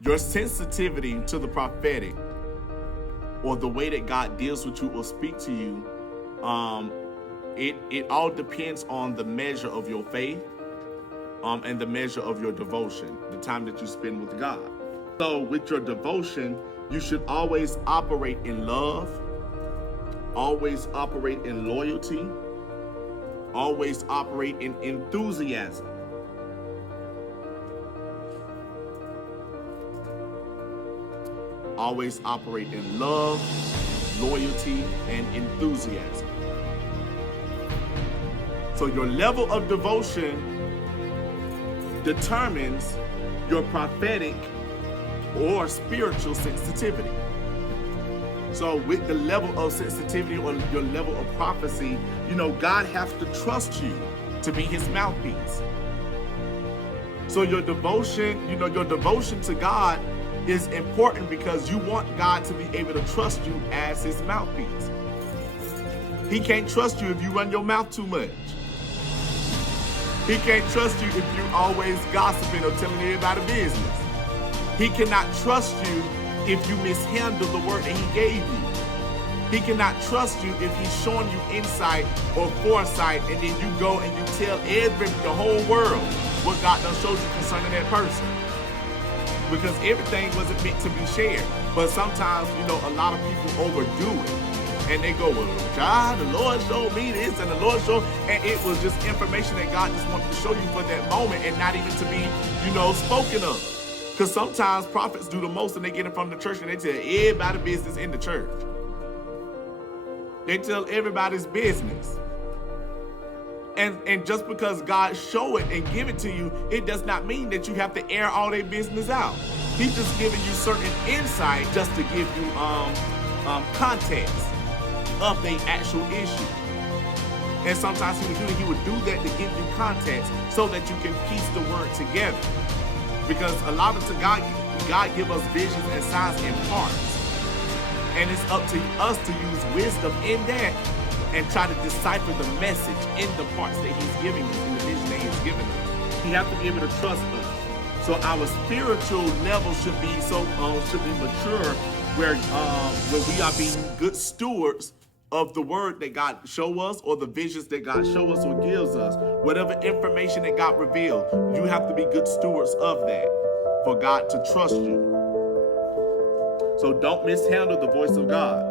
Your sensitivity to the prophetic, or the way that God deals with you or speak to you, it all depends on the measure of your faith, and the measure of your devotion, the time that you spend with God. So with your devotion, you should always operate in love, always operate in loyalty, always operate in enthusiasm. Always operate in love, loyalty, and enthusiasm. So your level of devotion determines your prophetic or spiritual sensitivity. So with the level of sensitivity or your level of prophecy, God has to trust you to be his mouthpiece. So your devotion, your devotion to God is important because you want God to be able to trust you as his mouthpiece. He can't trust you if you run your mouth too much. He can't trust you if you're always gossiping or telling everybody business. He cannot trust you if you mishandle the word that he gave you. He cannot trust you if he's showing you insight or foresight, and then you go and you tell the whole world what God done showed you concerning that person. Because everything wasn't meant to be shared. But sometimes, a lot of people overdo it. And they go, well, God, the Lord showed me this, and the Lord showed, and it was just information that God just wanted to show you for that moment, and not even to be, spoken of. Because sometimes prophets do the most, and they get in front of the church, and they tell everybody business in the church. They tell everybody's business. And just because God show it and give it to you, it does not mean that you have to air all their business out. He's just giving you certain insight just to give you context of the actual issue. And sometimes he would do that to give you context so that you can piece the word together. Because a lot of times God give us visions and signs in parts. And it's up to us to use wisdom in that and try to decipher the message in the parts that he's giving us, in the vision that he's giving us. He has to be able to trust us. So our spiritual level should be mature, where we are being good stewards of the word that God show us, or the visions that God show us or gives us. Whatever information that God revealed, you have to be good stewards of that for God to trust you. So don't mishandle the voice of God.